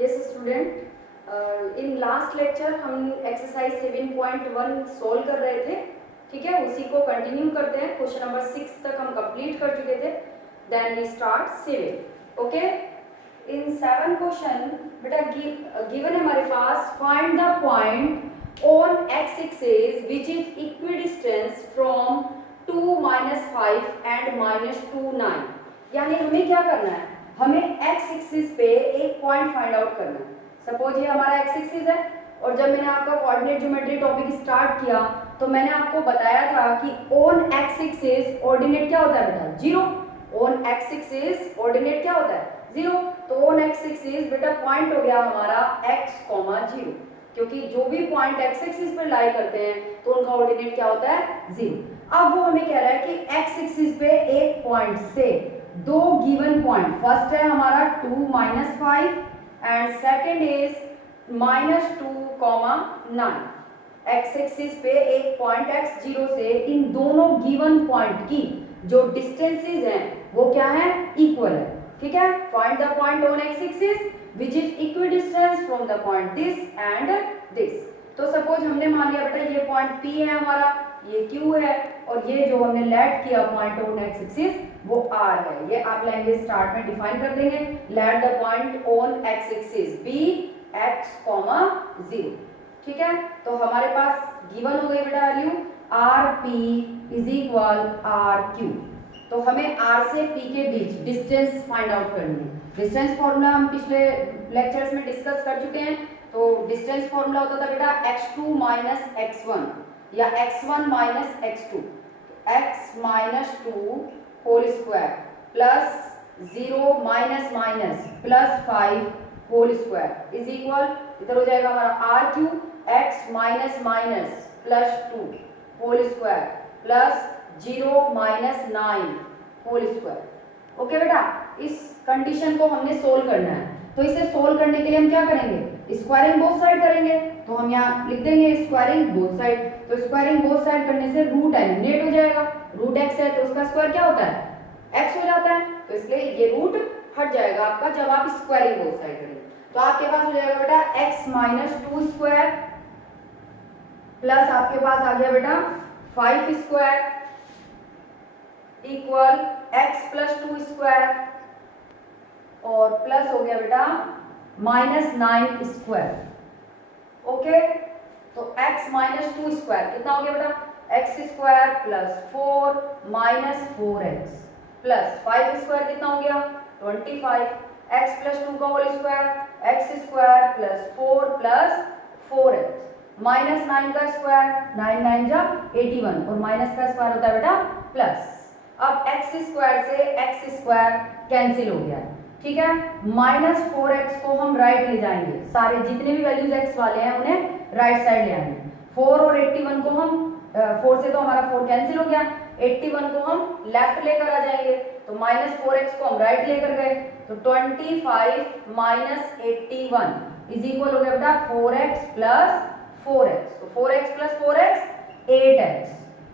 Yes student, in last lecture हम exercise 7.1 solve कर रहे थे. ठीक है, उसी को कंटिन्यू करते हैं. क्वेश्चन नंबर 6 तक हम कंप्लीट कर चुके थे. Then we start 7. Okay, in 7 question बेटा गिवन है हमारे पास. Find the point on x axis which is equidistance from 2 -5 and -2 9. यानी हमें क्या करना है, हमें एक्स एक्सिस पे एक पॉइंट फाइंड आउट करना है. सपोज ये हमारा एक्स एक्सिस है और जब मैंने आपका कोऑर्डिनेट ज्योमेट्री टॉपिक स्टार्ट किया तो मैंने आपको बताया था कि ऑन एक्स एक्सिस ऑर्डिनेट क्या होता है बेटा, zero. On x axis ordinate क्या होता है, जीरो. तो ऑन एक्स एक्सिस बेटा पॉइंट हो गया हमारा x, 0, क्योंकि जो भी पॉइंट एक्स एक्सिस पर लाई करते हैं तो उनका ऑर्डिनेट क्या होता है, जीरो. अब वो हमें कह रहा है कि एक्स एक्सिस पे एक पॉइंट से दो गिवन पॉइंट, फर्स्ट है हमारा 2 -5 and second is -2, 9. X axis पे एक पॉइंट x0 से इन दोनों गिवन पॉइंट की जो डिस्टेंसेस हैं वो क्या है, इक्वल है. ठीक है, find the point on x axis which is equidistance from the point this and this. तो सपोज हमने मान लिया बेटा ये पॉइंट P है हमारा, ये Q है और ये जो हमने लेट किया पॉइंट ऑन एक्स एक्सिस वो R है. ये आप लैंग्वेज स्टार्ट में डिफाइन कर देंगे. Let the point on x axis be x, 0. ठीक है, तो हमारे पास गिवन हो गई बेटा value RP is equal RQ. तो हमें R से P के बीच डिस्टेंस फाइंड आउट करनी है. डिस्टेंस फॉर्मूला हम पिछले लेक्चर्स में डिस्कस कर चुके हैं. तो डिस्टेंस फॉर्मूला होता था बेटा x2 - x1 या x1 - x2. x - 2 whole square plus 0 - +5 whole square is equal, इधर हो जाएगा हमारा RQ x -+2 whole square plus 0 - 9 whole square. Okay बेटा, इस कंडीशन को हमने सोल्व करना है. तो इसे सोल्व करने के लिए हम क्या करेंगे, स्क्वायरिंग बोथ साइड करेंगे. तो हम यहाँ लिख देंगे स्क्वायरिंग बोथ साइड. तो स्क्वायरिंग बोथ साइड करने से रूट एलिमिनेट हो जाएगा. रूट x है तो उसका स्क्वायर क्या होता है, x हो जाता है. तो इसलिए ये रूट हट जाएगा आपका जब आप स्क्वायरिंग बोथ साइड करेंगे. तो आपके पास हो जाएगा बेटा x - 2 स्क्वायर प्लस आपके पास आ गया बेटा 5 स्क्वायर इक्वल x + 2 स्क्वायर और प्लस हो गया बेटा -9 स्क्वायर. ओके, तो x - 2 स्क्वायर कितना हो गया बेटा, x square plus 4 -4x plus 5 square कितना हो गया 25. x + 2 का whole square x square plus 4 plus 4x -9 का स्क्वायर 9 9 जा 81 और माइनस का स्क्वायर होता है बेटा प्लस. अब x स्क्वायर से x स्क्वायर कैंसिल हो गया. ठीक है, -4x को हम राइट ले जाएंगे. सारे जितने भी वैल्यूज x वाले हैं उन्हें राइट साइड ले आएंगे. 4 और 81 को हम 4 से तो हमारा 4 कैंसिल हो गया, 81 को हम लेफ्ट लेकर आ जाएंगे. तो -4x को हम राइट लेकर गए तो 25 - 81 इज इक्वल हो गया बेटा 4x + 4x. तो 4x + 4x 8x.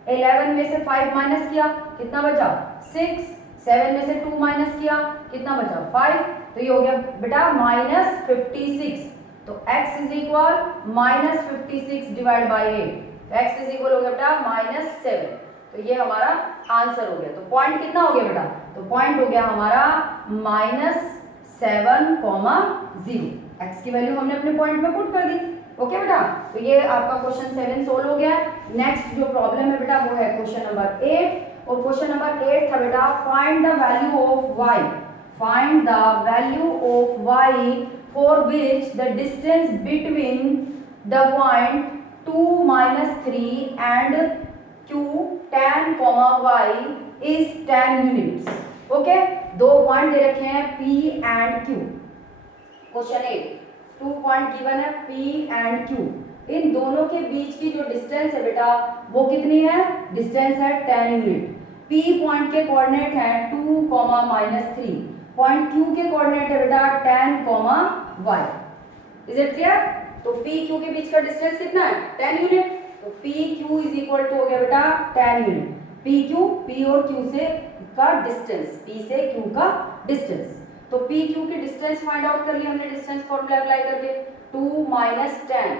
11 में से 5 माइनस किया कितना बचा 6. 7 में से 2 माइनस किया कितना बचा 5. तो ये हो गया बेटा -56. तो x is equal -56 divide by 8. तो x इज इक्वल हो गया बेटा -7. तो ये हमारा आंसर हो गया. तो पॉइंट कितना हो गया बेटा, तो पॉइंट हो गया हमारा -7, 0. x की वैल्यू हमने अपने पॉइंट में पुट कर दी. ओके बेटा, तो ये आपका क्वेश्चन 7 सोल्व हो गया. नेक्स्ट जो प्रॉब्लम है बेटा वो है क्वेश्चन नंबर 8. और क्वेश्चन नंबर 8 था बेटा find the value of y. Find the value of y for which the distance between the point 2 - 3 and q tan, y is 10 units. Okay, दो पॉइंट दे रखे हैं p and q. Question 8 2 point given है p and q. इन दोनों के बीच की जो distance है बेटा वो कितनी है, डिस्टेंस है 10 यूनिट. p पॉइंट के कोऑर्डिनेट है 2, -3. पॉइंट q के कोऑर्डिनेट है बेटा 10, y. Is it clear. तो p q के बीच का डिस्टेंस कितना है 10 यूनिट. तो p q is equal to हो गया बेटा 10 यूनिट. p q p और q से का डिस्टेंस, p से q का डिस्टेंस. तो पी क्यू की डिस्टेंस फाइंड आउट कर लिया हमने डिस्टेंस फॉर्मूला अप्लाई करके 2 minus 10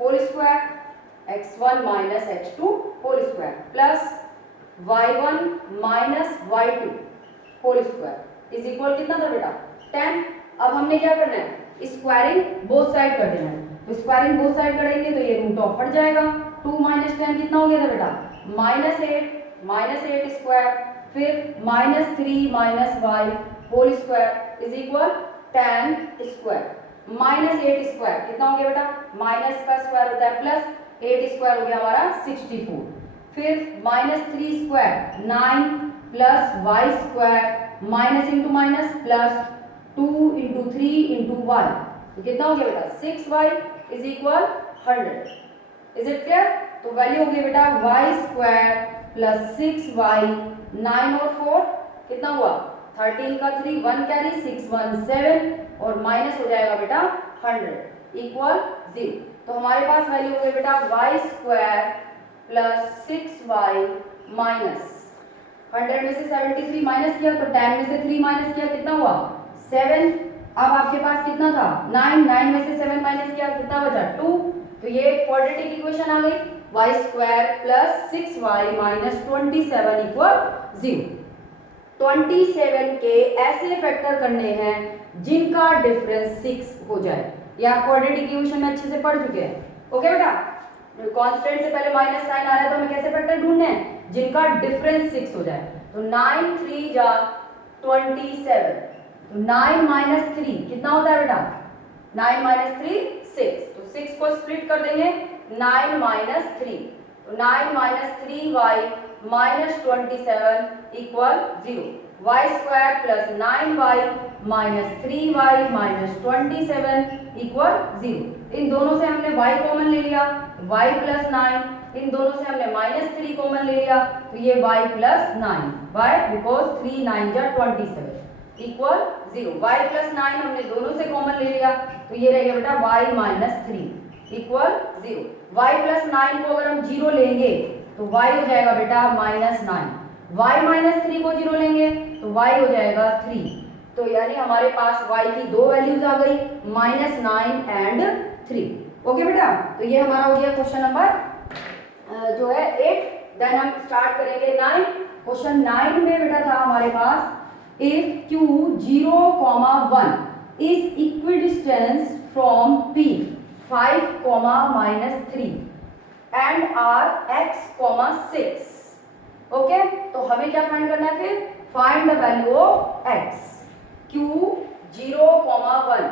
whole square x1 minus x2 whole square plus y1 minus y2 whole square is equal कितना था बेटा 10। अब हमने क्या करना है स्क्वायरिंग बोथ साइड कर देना है, तो स्क्वायरिंग बोथ साइड करेंगे तो ये रूट ऑफ हट जाएगा। 2 माइनस 10 कितना हो गया था बेटा माइनस 8 स्क्वायर फिर minus 3 minus y whole square is equal 10 square minus 8 square कितना हो गया बेटा माइनस का स्क्वायर होता है प्लस 8 स्क्वायर हो गया हमारा 64 फिर minus 3 square 9 plus y square minus into minus plus 2 into 3 into 1 तो कितना हो गया बेटा 6y is equal 100। Is it clear? तो वैल्यू हो गई बेटा वाई स्क्वायर प्लस 6y 9 और 4 कितना हुआ 13 का 3 1 कैरी 6 1 7 और माइनस हो जाएगा बेटा 100 इक्वल 0। तो हमारे पास वैल्यू हो गई बेटा Y square plus 6y minus 100 में से 73 माइनस किया तो 10 में से 3 माइनस किया कितना हुआ 7। अब आपके पास कितना था 9 में से 7 माइनस किया कितना बचा 2। तो ये क्वाड्रेटिक इक्वेशन आ गई y square plus 6y minus 27 equal 0। 27 के ऐसे फैक्टर करने हैं जिनका डिफरेंस 6 हो जाए। ये आप क्वाड्रेटिक इक्वेशन में अच्छे से पढ़ चुके हैं। ओके बेटा कांस्टेंट से पहले माइनस साइन आ रहा है तो हमें कैसे फैक्टर ढूंढने हैं जिनका डिफरेंस 6 हो जाए। तो 9 3 जा 27 तो 9 माइनस 3 कितना होता है बेटा 9 माइनस 3 6 तो 6 को स्प्लिट कर देंगे 9 माइनस 3 तो 9 minus 3y minus 27 equal 0 y square plus 9y minus 3y minus 27 equal 0। इन दोनों से हमने y कॉमन ले लिया y प्लस 9 इन दोनों से हमने माइनस 3 कॉमन ले लिया तो ये y प्लस 9 y बिकॉज 3 9 जा 27 इक्वल 0 y प्लस 9 हमने दोनों से कॉमन ले लिया तो ये रहेगा बेटा y minus 3 equal 0। y plus 9 को अगर हम 0 लेंगे तो y हो जाएगा बेटा माइनस 9 y माइनस 3 को 0 लेंगे तो y हो जाएगा 3। तो यानी हमारे पास y की दो वैल्यूज आ गई माइनस 9 एंड 3। ओके बेटा तो ये हमारा हो गया क्वेश्चन नंबर जो है 8। देन हम स्टार्ट करेंगे 9। क्वेश्चन 9 में बेटा था हमारे पास if q 0, 1 is equidistant from p 5, minus 3 and r x, 6। Okay तो हमें क्या फाइंड करना है फिर find the value of x q 0, 1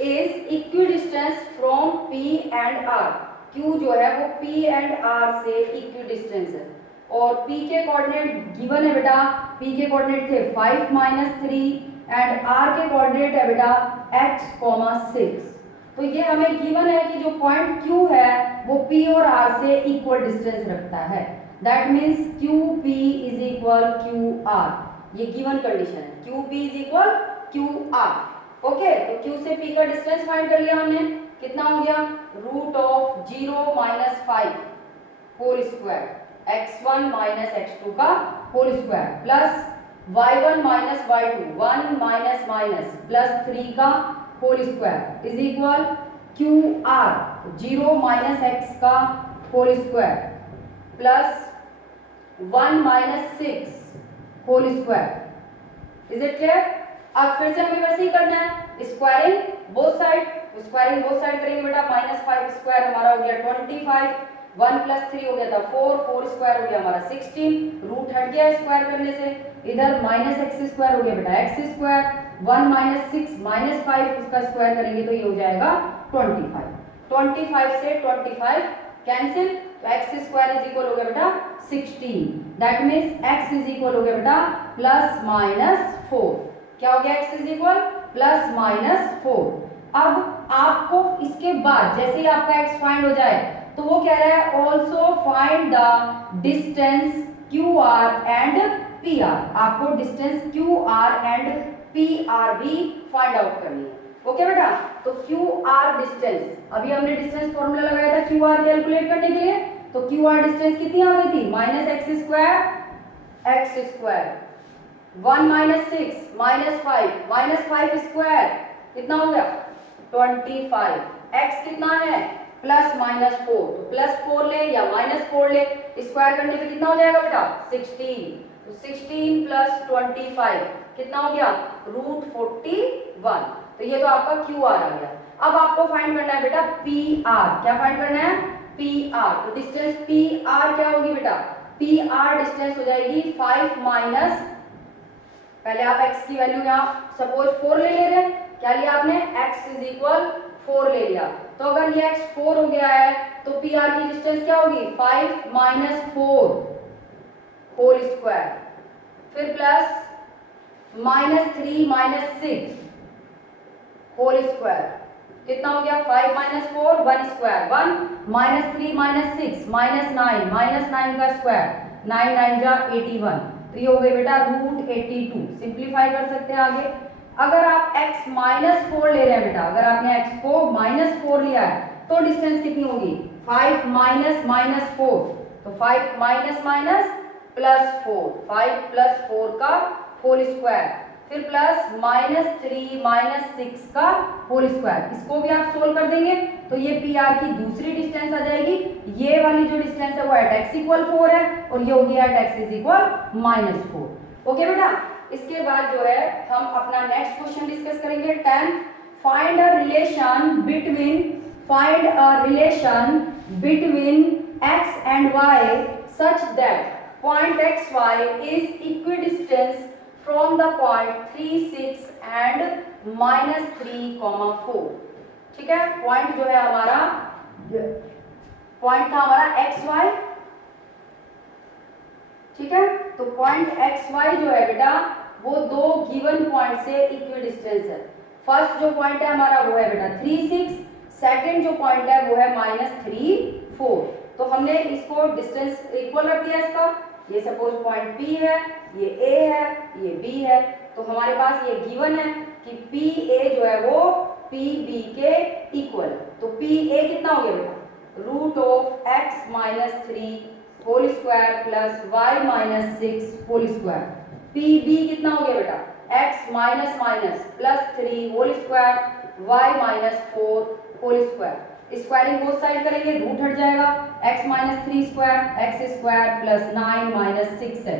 is equidistant from p and r। q जो है वो p and r से equidistant है और p के कोऑर्डिनेट गिवन है बेटा p के कोऑर्डिनेट थे 5 माइनस 3 एंड r के कोऑर्डिनेट है बेटा x, 6। तो ये हमें गिवन है कि जो पॉइंट q है वो p और r से इक्वल डिस्टेंस रखता है। That means qp is equal qr। ये गिवन कंडीशन है qp is equal qr। Okay तो q से p का डिस्टेंस फाइंड कर लिया हमने कितना हो गया root of 0 minus 5 whole square x1 minus x2 का whole square plus y1 minus y2 1 minus minus plus 3 का whole square is equal QR 0 minus x का whole square plus 1 minus 6 whole square. Is it clear? अब फिर से हमें वैसे ही करना है squaring both side. Squaring both side करेंगे बेटा माइनस 5 स्क्वायर हमारा हो गया 25 1 प्लस 3 हो गया था 4 स्क्वायर हो गया हमारा 16 रूट हट गया स्क्वायर करने से इधर माइनस एक्स स्क्वायर हो गया बेटा एक्स स्क्वायर 1 माइनस 6 माइनस 5 उसका स्क्वायर करेंगे तो ये हो जाएगा 25 से 25 कैंसिल तो एक्स स्क्वायर इज इक्वल हो गया बेटा 16। That means x is equal हो गया बेटा प्लस माइनस 4। क्या हो गया x is equal plus minus 4। अब आपको इसके बाद जैसे ही आपका एक्स फाइंड हो जाए तो वो कह रहा है also find the distance Q R and P R. आपको distance Q R and P R भी फाइंड आउट करनी है। ओके बेटा तो क्यू आर डिस्टेंस अभी हमने डिस्टेंस फॉर्मूला लगाया था क्यू आर कैलकुलेट करने के लिए तो क्यू आर डिस्टेंस कितनी आ गई थी minus x square 1 minus 6 minus 5 square कितना हो गया 25। x कितना है प्लस माइनस 4, तो प्लस 4 ले या माइनस 4 ले, स्क्वायर करने पे कितना हो जाएगा बेटा 16। तो 16 प्लस 25 कितना हो गया रूट 41। तो ये तो आपका क्यू आर आ गया। अब आपको फाइंड करना है बेटा पी आर। क्या फाइंड करना है पी आर। तो डिस्टेंस पी आर क्या होगी बेटा, पी आर डिस्टेंस हो जाएगी 5 माइनस, पहले आप x की वैल्यू यहाँ सपोज 4 ले रहे हैं, क्या लिया आपने x इज इक्वल 4 ले लिया। तो अगर ये x 4 हो गया है तो पी आर की डिस्टेंस क्या होगी 5 माइनस 4 होल स्क्वायर, फिर plus minus 3 minus 6 whole square कितना हो गया 5 minus 4 1 square 1 minus 3 minus 6 minus 9 minus 9 का स्क्वायर 9 9 जा 81। तो ये हो गए बेटा रूट 82। सिंप्लीफाई कर सकते हैं आगे। अगर आप x माइनस 4 ले रहे हैं बेटा, अगर आपने x को माइनस 4 लिया है तो डिस्टेंस कितनी होगी 5 माइनस माइनस 4, तो 5 माइनस माइनस प्लस 4, 5 प्लस 4 का होल स्क्वायर, फिर प्लस माइनस 3 माइनस 6 का होल स्क्वायर। इसको भी आप सोल्व कर देंगे तो ये पी आर की दूसरी डिस्टेंस आ जाएगी। ये वाली जो डिस्टेंस है वो एट एक्स इक्वल 4 है और ये होगी at x is equal minus 4। Okay बेटा, इसके बाद जो है हम अपना नेक्स्ट क्वेश्चन डिस्कस करेंगे 10। Find a relation between x and y such that point xy is equidistant from the point 3 6 and minus 3 4। ठीक है, पॉइंट जो है हमारा पॉइंट था हमारा xy। ठीक है, तो पॉइंट xy जो है बेटा वो दो गिवन पॉइंट से इक्विडिस्टेंस है। फर्स्ट जो पॉइंट है हमारा वो है बेटा 3 6, सेकंड जो पॉइंट है वो है -3 4। तो हमने इसको डिस्टेंस इक्वल रख दिया इसका। ये सपोज पॉइंट P है, ये A है, ये B है। तो हमारे पास ये गिवन है कि PA जो है वो PB के इक्वल। तो PA कितना हो गया बेटा root of x minus 3 whole square plus y minus 6 whole square. PB कितना हो गया बेटा x minus minus plus 3 whole square y minus 4 whole square. Squaring both side करेंगे रूट हट जाएगा, x minus 3 square x square plus 9 minus 6x,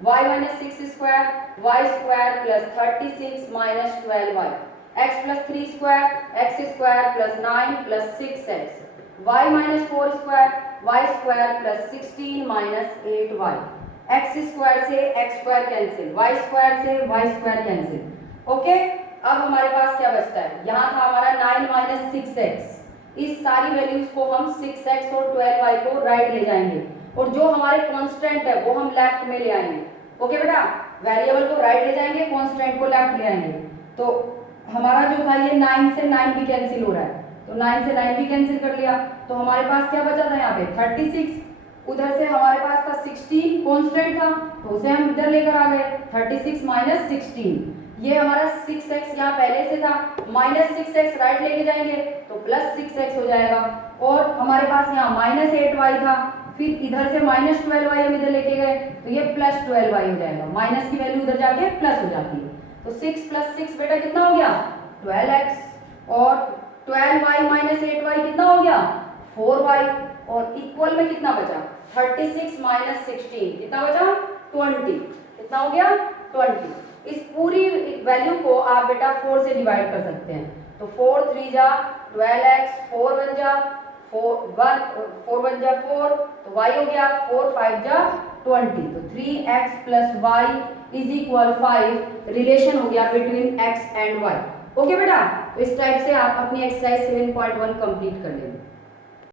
y minus 6 square y square plus 36 minus 12y, x plus 3 square x square plus 9 plus 6x, y minus 4 square y square plus 16 minus 8y, x square से x square cancel, y square से y square cancel. Okay, अब हमारे पास क्या बचता है, यहाँ था हमारा 9 माइनस 6x। इस सारी वैल्यूज को हम 6x और 12y को राइट ले जाएंगे और जो हमारे कांस्टेंट है वो हम लेफ्ट में ले आएंगे। ओके बेटा, वेरिएबल को राइट ले जाएंगे, कांस्टेंट को लेफ्ट ले आएंगे। तो हमारा जो था ये 9 से 9 भी कैंसिल हो रहा है, तो 9 से 9 भी कैंसिल कर लिया। तो हमारे पास क्या बचा था यहाँ पे 36, उधर से हमारे पास था 16 कांस्टेंट था तो उसे हम इधर लेकर आ गए 36 माइनस 16। ये हमारा 6x यहाँ पहले से था, माइनस 6x राइट लेके जाएंगे तो प्लस 6x हो जाएगा। और हमारे पास यहाँ माइनस 8y था, फिर इधर से माइनस 12y हम इधर लेके गए तो ये प्लस 12y हो जाएगा। माइनस की वैल्यू उधर जाके प्लस हो जाती है। तो 6 प्लस 6 बेटा कितना हो गया 12x और 12y माइनस 8y कितना हो गया 4y और इक्वल में कितना बचा 36 माइनस 16 कितना बचा 20। कितना हो गया 20। इस पूरी वैल्यू को आप बेटा 4 से डिवाइड कर सकते हैं। तो 4 3 जा 12x, 4 1 जा 4 1 जा 4, तो y हो गया 4 5 जा 20। तो 3x plus y is equal 5 relation हो गया between x and y। Okay बेटा, तो इस टाइप से आप अपनी एक्सरसाइज 7.1 कंप्लीट कर लेंगे।